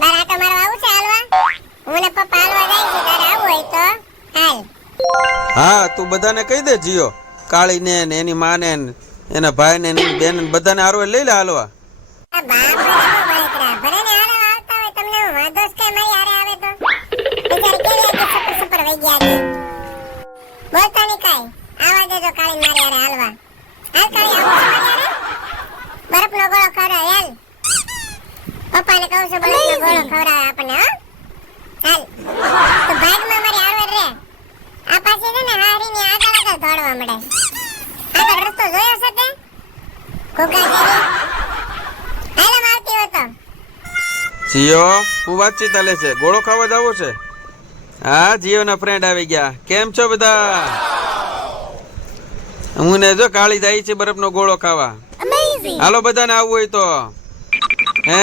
બાર આટો મારવા આવું છે હાલવા? હું ને પપ્પા હાલવા જાય છે, તારે આવું હોય તો હાલ. હા તું બધાને કહી દે જીયો, કાળીને ને એની માને ને એના ભાઈને ને એની બેન બધાને હારવે લઈ લે હાલવા. આ બાપ રે બળતરા, ભલે ને હારે આવતા હોય તમને હું વાંધો છે કે મારી હારે આવે તો? બિચારી કેવી રીતે સપર સપર વઈ ગયા છે. બોલતા નહીં કાંઈ, આવા દેજો કાળી મારી હારે હાલવા. હાલ કાળી આવું છે મારી હારે? બરફનો ગોળો ખવડાવ હાલ. પપ્પાને કહું છું બરફનો ગોળો ખવડાવે આપણને હો. હાલ તો ભાગમાં મારી હારે રે. આ પાછી છે ને હારીની આગળ આગળ દોડવા મળે. આગળ રસ્તો જોયો છે તે? ઘોઘા જેવી. હાલ આમ આવતી હોય તો. જીયો હું વાતચીત ચાલે છે, ગોળો ખાવા જાવો છે? હા જીયોના ફ્રેન્ડ આવી ગયા, કેમ છો બધા? હું ને જો કાળી જાય છે બરફનો ગોળો ખાવા. હાલો બધાને આવવું હોય તો. હે